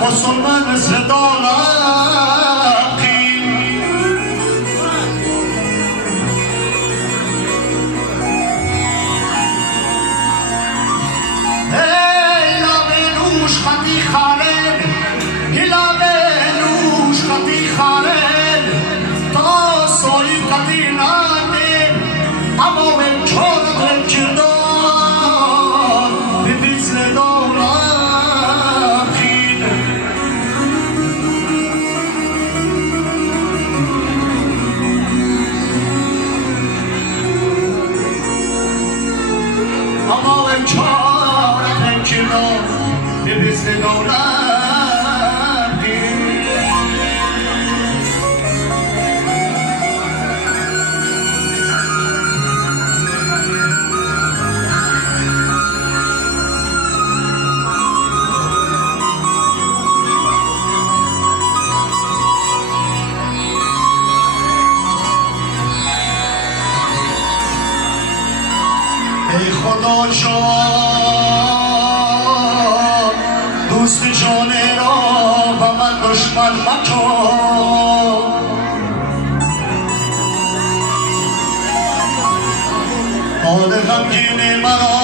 مسلمان زدالقی ایلامه نوش خطی خارد ایلامه نوش خطی خارد تا سوی خطی نانده اما من چورد کردان ببیز دولقین اما من چورد کردان ببیز دولقین ای خدا جان دوست جان را به من دشمن مکن حال غمگین مرا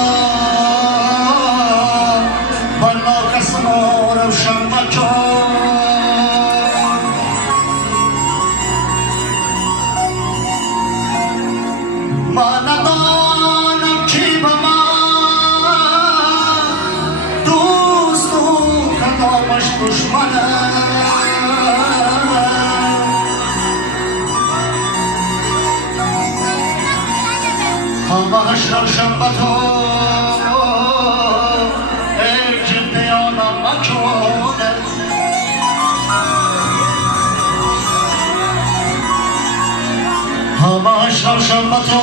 بر ناکس ما روشن مکن من ندانم کی به من دوست و کدامش دشمن همه‌اش روشن به تو ای که دیانم مکن همه‌اش روشن به تو